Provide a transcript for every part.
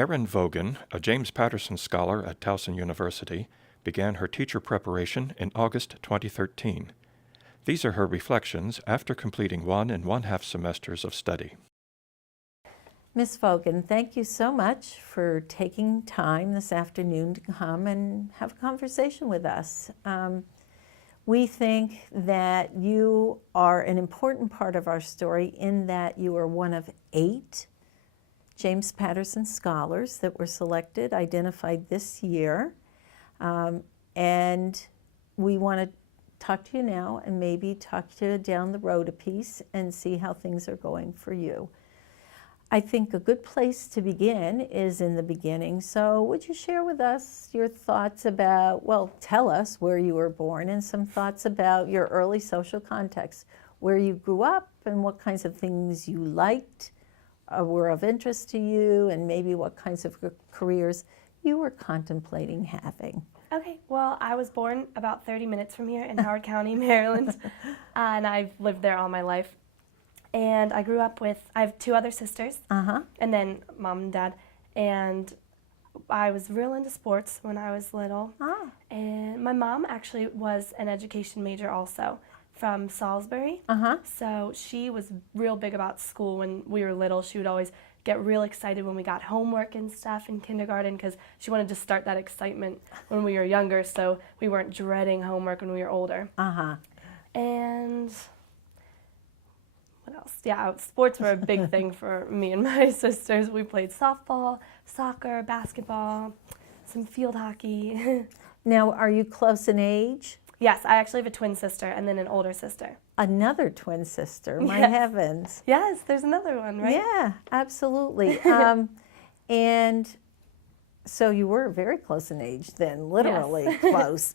Erin Vogan, a James Patterson scholar at Towson University, began her teacher preparation in August 2013. These are her reflections after completing 1 1/2 semesters of study. Ms. Vogan, thank you so much for taking time this afternoon to come and have a conversation with us. We think that you are an important part of our story in that you are one of 8 James Patterson scholars that were selected, identified this year. And we want to talk to you now and maybe talk to you down the road a piece and see how things are going for you. I think a good place to begin is in the beginning. So would you share with us your thoughts about, well, tell us where you were born and some thoughts about your early social context, where you grew up and what kinds of things you liked, were of interest to you, and maybe what kinds of careers you were contemplating having. Okay, well, I was born about 30 minutes from here in Howard County, Maryland, and I've lived there all my life. And I grew up with, I have 2 other sisters, and then mom and dad, and I was real into sports when I was little. And my mom actually was an education major also from Salisbury, so she was real big about school when we were little. She would always get real excited when we got homework and stuff in kindergarten because she wanted to start that excitement when we were younger so we weren't dreading homework when we were older. And what else? Yeah, sports were a big thing for me and my sisters. We played softball, soccer, basketball, some field hockey. Now, are you close in age? Yes, I actually have a twin sister and then an older sister. Another twin sister, my Yes. heavens. Yes, there's another one, right? Yeah, absolutely. And so you were very close in age then, literally Yes. close.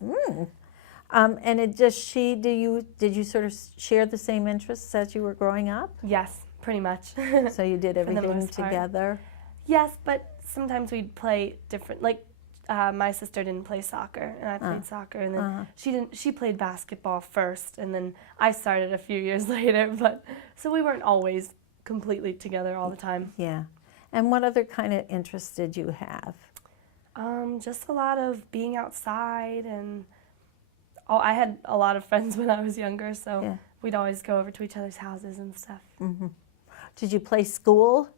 And it just did you sort of share the same interests as you were growing up? Yes, pretty much. So you did the everything most part. together? Yes, but sometimes we'd play different, like my sister didn't play soccer and I played soccer, and then she played basketball first, and then I started a few years later, but so we weren't always completely together all the time. Yeah. And what other kind of interests did you have? Just a lot of being outside, and I had a lot of friends when I was younger, so we'd always go over to each other's houses and stuff. Did you play school?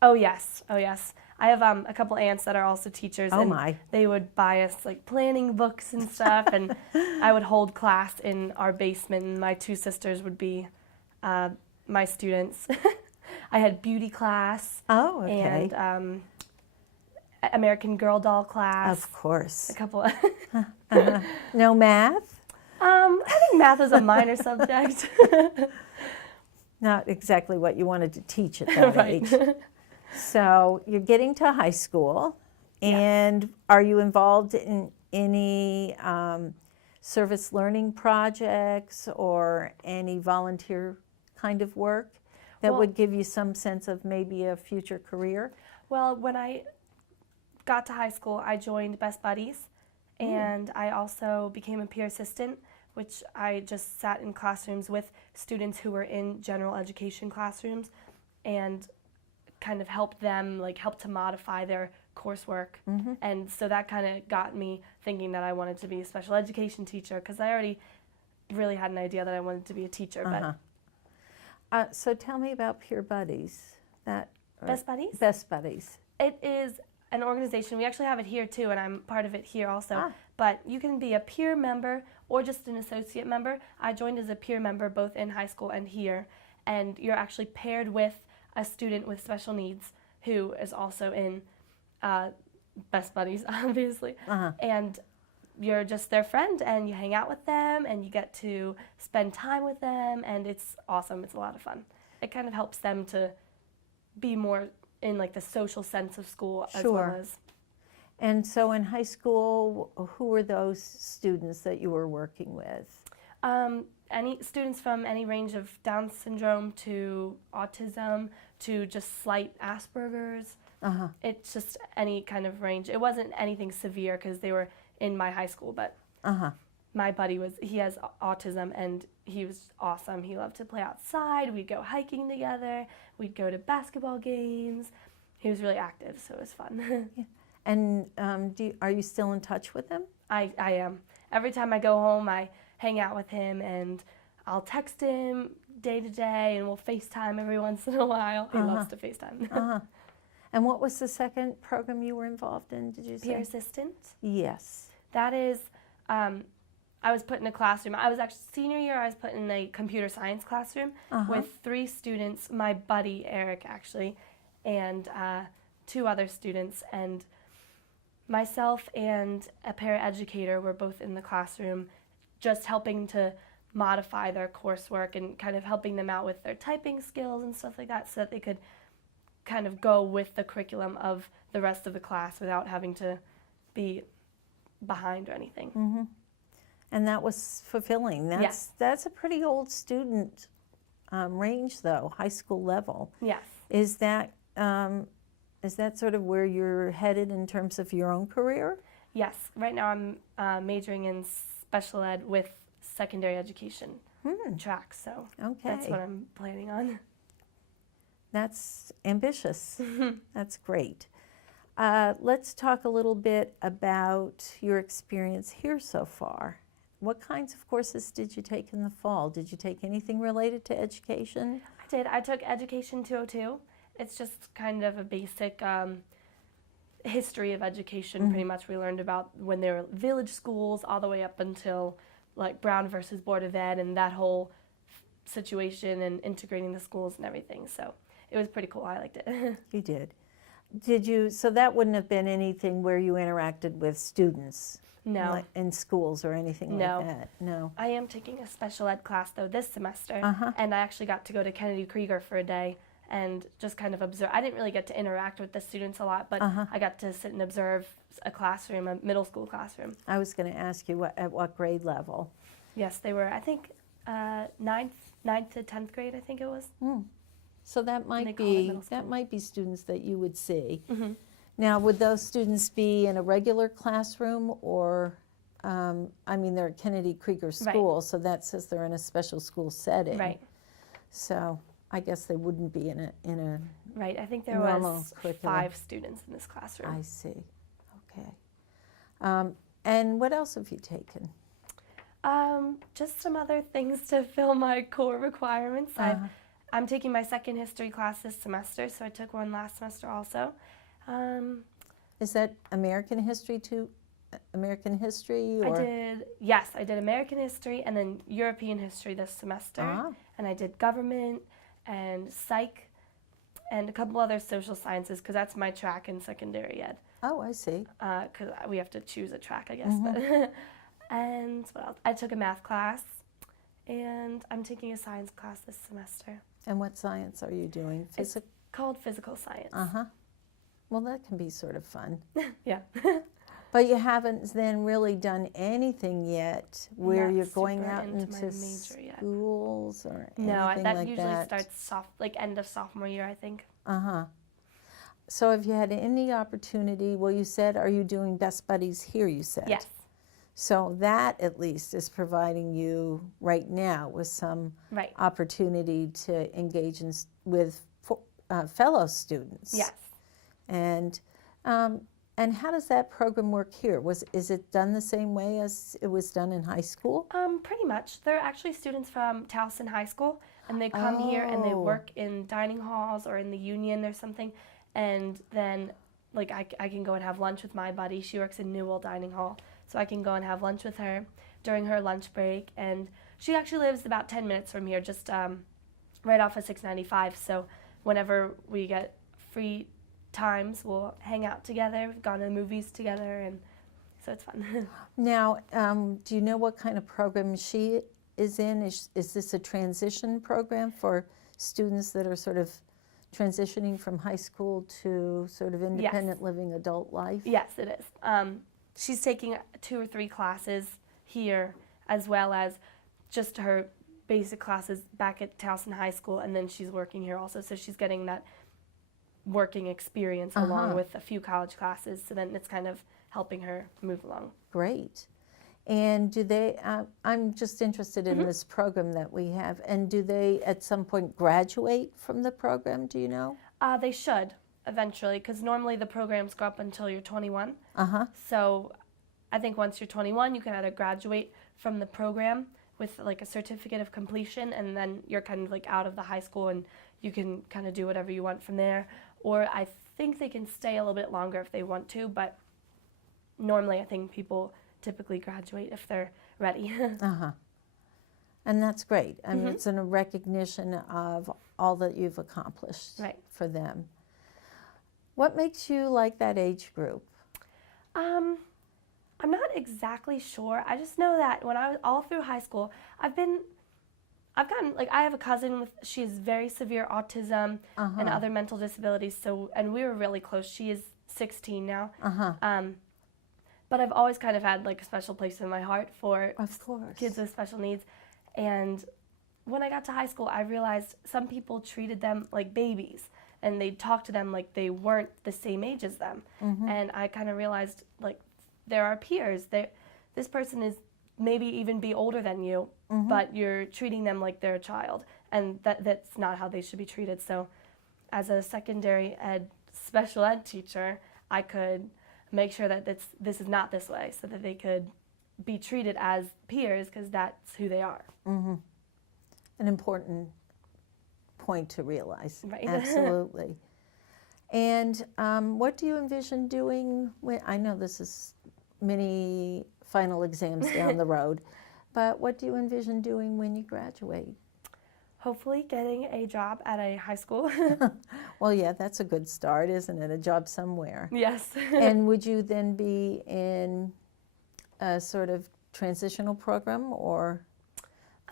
Oh yes, oh yes. I have a couple aunts that are also teachers, and they would buy us like planning books and stuff, and I would hold class in our basement, and my 2 sisters would be my students. I had beauty class. Oh, okay. And American Girl doll class. Of course. A couple. No math? I think math was a minor subject. Not exactly what you wanted to teach at that Right. age. So you're getting to high school, and are you involved in any service learning projects or any volunteer kind of work that would give you some sense of maybe a future career? Well, when I got to high school, I joined Best Buddies, and I also became a peer assistant, which I just sat in classrooms with students who were in general education classrooms and kind of helped them, like help to modify their coursework. And so that kind of got me thinking that I wanted to be a special education teacher, because I already really had an idea that I wanted to be a teacher. But So tell me about Peer Buddies. Best Buddies? Best Buddies. It is an organization. We actually have it here too, and I'm part of it here also. But you can be a peer member or just an associate member. I joined as a peer member both in high school and here, and you're actually paired with a student with special needs who is also in Best Buddies, obviously. And you're just their friend, and you hang out with them, and you get to spend time with them, and it's awesome. It's a lot of fun. It kind of helps them to be more in like the social sense of school as well as. And so in high school, who were those students that you were working with? Any students from any range of Down syndrome to autism to just slight Asperger's. It's just any kind of range. It wasn't anything severe because they were in my high school, but my buddy he has autism, and he was awesome. He loved to play outside. We'd go hiking together. We'd go to basketball games. he was really active, so it was fun. Yeah. And are you still in touch with him? I am. Every time I go home, I hang out with him, and I'll text him day to day, and we'll FaceTime every once in a while. He loves to FaceTime. And what was the second program you were involved in, did you say? Peer assistant. Yes. That is, I was put in a classroom. I was actually, senior year, I was put in a computer science classroom with 3 students, my buddy Eric actually, and 2 other students, and myself and a paraeducator were both in the classroom just helping to modify their coursework and kind of helping them out with their typing skills and stuff like that so that they could kind of go with the curriculum of the rest of the class without having to be behind or anything. Mm-hmm. And that was fulfilling. That's a pretty old student range, though, high school level. Yes. Is that sort of where you're headed in terms of your own career? Yes. Right now I'm majoring in special ed with secondary education track, so that's what I'm planning on. That's ambitious. That's great. Let's talk a little bit about your experience here so far. What kinds of courses did you take in the fall? Did you take anything related to education? I did. I took Education 202. It's just kind of a basic history of education, pretty much. We learned about when there were village schools all the way up until like Brown versus Board of Ed and that whole situation and integrating the schools and everything. So it was pretty cool. I liked it. You did. Did you, so that wouldn't have been anything where you interacted with students? No. Like in schools or anything like that? No. I am taking a special ed class though this semester, and I actually got to go to Kennedy Krieger for a day and just kind of observe. I didn't really get to interact with the students a lot, but I got to sit and observe a classroom, a middle school classroom. I was going to ask you at what grade level? Yes, they were, I think, 9th to 10th grade, I think it was. So that might be students that you would see. Now, would those students be in a regular classroom or, I mean, they're at Kennedy Krieger School, so that says they're in a special school setting. Right. So I guess they wouldn't be in a Right, I think there normal was curriculum. 5 students in this classroom. I see. Okay. And what else have you taken? Just some other things to fill my core requirements. I'm taking my second history class this semester, so I took one last semester also. Is that American history too? American history? Or? I did American history and then European history this semester. And I did government and psych and a couple other social sciences because that's my track in secondary ed. Oh, I see. Because we have to choose a track, I guess. But and what else? I took a math class and I'm taking a science class this semester. And what science are you doing? It's called physical science. Well, that can be sort of fun. Yeah. But you haven't then really done anything yet where Not you're going super out into my into major yet. schools or anything No, like that usually starts end of sophomore year, I think. So have you had any opportunity, well, you said, are you doing Best Buddies here, you said? Yes. So that at least is providing you right now with some opportunity to engage with fellow students. Yes. And how does that program work here? Is it done the same way as it was done in high school? Pretty much. They're actually students from Towson High School, and they come here and they work in dining halls or in the union or something, and then like I can go and have lunch with my buddy. She works in Newell Dining Hall, so I can go and have lunch with her during her lunch break, and she actually lives about 10 minutes from here, just right off of 695, so whenever we get free times, we'll hang out together. We've gone to the movies together, and so it's fun. Now, do you know what kind of program she is in? Is this a transition program for students that are sort of transitioning from high school to sort of independent living adult life? Yes, it is. She's taking 2 or 3 classes here, as well as just her basic classes back at Towson High School, and then she's working here also, so she's getting that working experience along with a few college classes, so then it's kind of helping her move along. Great. And do they, I'm just interested in this program that we have, and do they at some point graduate from the program, do you know? They should. eventually, because normally the programs go up until you're 21. Uh-huh. So I think once you're 21, you can either graduate from the program with like a certificate of completion, and then you're kind of like out of the high school and you can kind of do whatever you want from there. Or I think they can stay a little bit longer if they want to, but normally I think people typically graduate if they're ready. Uh-huh. And that's great. I mean, it's a recognition of all that you've accomplished for them. What makes you like that age group? I'm not exactly sure. I just know that when I was all through high school, I've gotten, like, I have a cousin with, she has very severe autism and other mental disabilities, and we were really close. She is 16 now. But I've always kind of had, like, a special place in my heart for kids with special needs. And when I got to high school, I realized some people treated them like babies, and they talked to them like they weren't the same age as them. And I kind of realized, like, there are peers. This person is maybe even be older than you, but you're treating them like they're a child, and that's not how they should be treated. So as a secondary ed special ed teacher, I could make sure that this is not this way, so that they could be treated as peers, because that's who they are. An important point to realize. Right. Absolutely. And what do you envision doing when, I know this is many final exams down the road, but what do you envision doing when you graduate? Hopefully getting a job at a high school. Well, yeah, that's a good start, isn't it? A job somewhere. Yes. And would you then be in a sort of transitional program, or?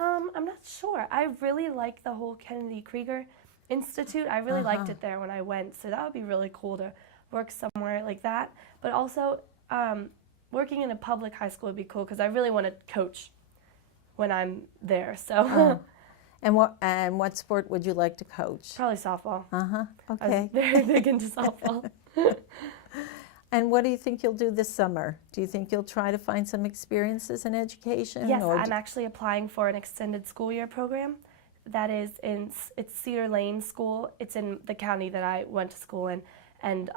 I'm not sure. I really like the whole Kennedy Krieger Institute. I really liked it there when I went, so that would be really cool to work somewhere like that. But also, working in a public high school would be cool, because I really want to coach when I'm there. So. And what sport would you like to coach? Probably softball. Okay. I was very big into softball. And what do you think you'll do this summer? Do you think you'll try to find some experiences in education? Yes, I'm actually applying for an extended school year program. That is it's Cedar Lane School. It's in the county that I went to school in, and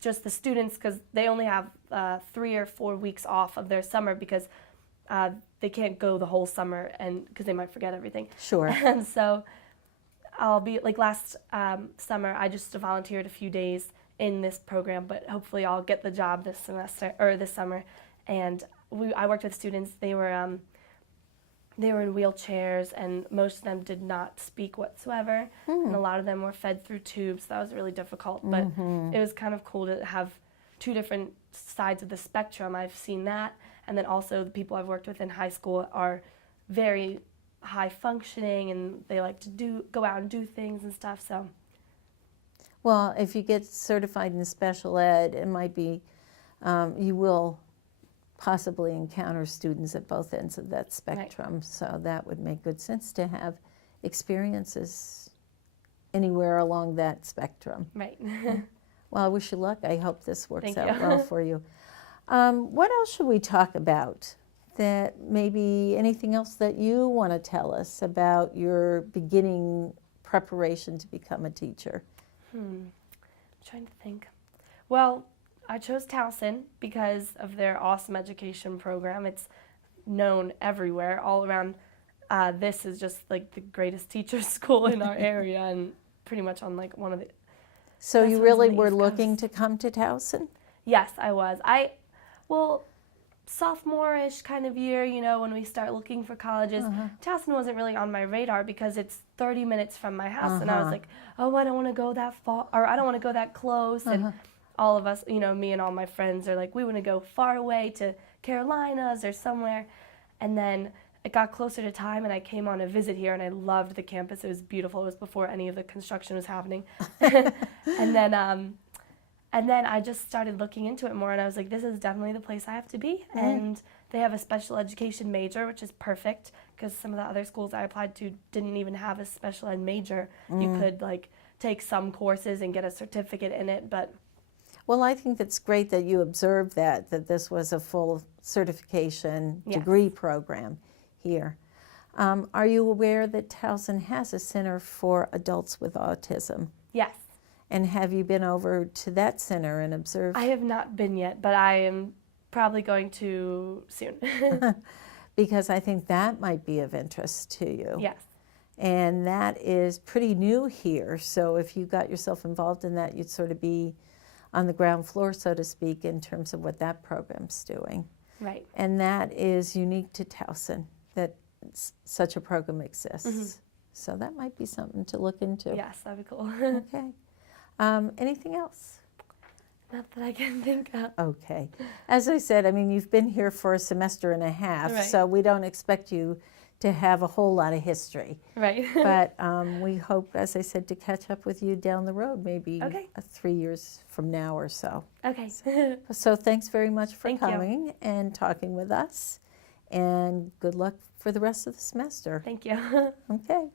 just the students, because they only have 3 or 4 weeks off of their summer, because they can't go the whole summer, and because they might forget everything. Sure. And so I'll be, like, last summer I just volunteered a few days in this program, but hopefully I'll get the job this semester or this summer. And I worked with students. They were in wheelchairs, and most of them did not speak whatsoever, and a lot of them were fed through tubes. That was really difficult, but it was kind of cool to have 2 different sides of the spectrum. I've seen that, and then also the people I've worked with in high school are very high functioning, and they like to go out and do things and stuff. So. Well, if you get certified in special ed, it might be, you will possibly encounter students at both ends of that spectrum. So that would make good sense to have experiences anywhere along that spectrum. Right. Well, I wish you luck. I hope this works Thank out you. well for you. What else should we talk about? That maybe anything else that you want to tell us about your beginning preparation to become a teacher? I'm trying to think. Well, I chose Towson because of their awesome education program. It's known everywhere, all around. This is just like the greatest teacher school in our area, and pretty much on like one of the. So you really were East looking Coast. to come to Towson? Yes, I was. Sophomore-ish kind of year, when we start looking for colleges, Towson wasn't really on my radar because it's 30 minutes from my house, and I was like, oh, I don't want to go that far, or I don't want to go that close, and all of us, me and all my friends are like, we want to go far away to Carolinas or somewhere, and then it got closer to time, and I came on a visit here, and I loved the campus. It was beautiful. It was before any of the construction was happening, And then I just started looking into it more, and I was like, this is definitely the place I have to be. And they have a special education major, which is perfect, because some of the other schools I applied to didn't even have a special ed major. You could, like, take some courses and get a certificate in it, but... Well, I think it's great that you observed that this was a full certification degree program here. Are you aware that Towson has a Center for Adults with Autism? Yes. And have you been over to that center and observed? I have not been yet, but I am probably going to soon. Because I think that might be of interest to you. Yes. And that is pretty new here, so if you got yourself involved in that, you'd sort of be on the ground floor, so to speak, in terms of what that program's doing. Right. And that is unique to Towson, that such a program exists. Mm-hmm. So that might be something to look into. Yes, that'd be cool. Okay. Anything else? Not that I can think of. Okay. As I said, I mean, you've been here for a semester and a half, Right. so we don't expect you to have a whole lot of history. Right. But we hope, as I said, to catch up with you down the road, maybe Okay. 3 years from now or so. Okay. So thanks very much for Thank you. coming and talking with us, and good luck for the rest of the semester. Thank you. Okay.